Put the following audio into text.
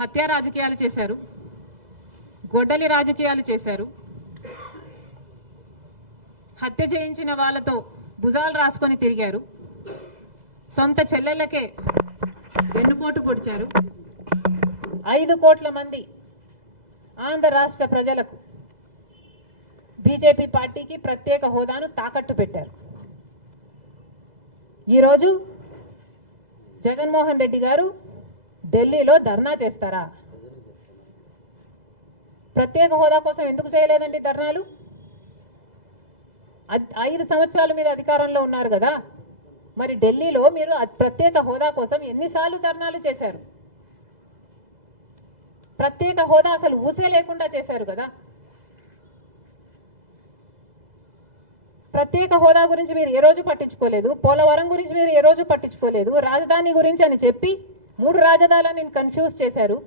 హత్య రాజకీయాలు చేశారు. గొడ్డలి రాజకీయాలు చేశారు. హత్య చేయించిన వాళ్ళతో భుజాలు రాసుకొని తిరిగారు. సొంత చెల్లెళ్ళకే వెన్నుపోటు పొడిచారు. ఐదు కోట్ల మంది ఆంధ్ర రాష్ట్ర ప్రజలకు బీజేపీ పార్టీకి ప్రత్యేక హోదాను తాకట్టు పెట్టారు. ఈరోజు జగన్మోహన్ రెడ్డి గారు ఢిల్లీలో ధర్నా చేస్తారా? ప్రత్యేక హోదా కోసం ఎందుకు చేయలేదండి ధర్నాలు? ఐదు సంవత్సరాలు మీరు అధికారంలో ఉన్నారు కదా. మరి ఢిల్లీలో మీరు ప్రత్యేక హోదా కోసం ఎన్నిసార్లు ధర్నాలు చేశారు? ప్రత్యేక హోదా అసలు ఊసే లేకుండా చేశారు కదా. ప్రత్యేక హోదా గురించి మీరు ఏ రోజు పట్టించుకోలేదు? పోలవరం గురించి మీరు ఏ రోజు పట్టించుకోలేదు? రాజధాని గురించి అని చెప్పి మూడు రాజధానులను కన్ఫ్యూజ్ చేశారు.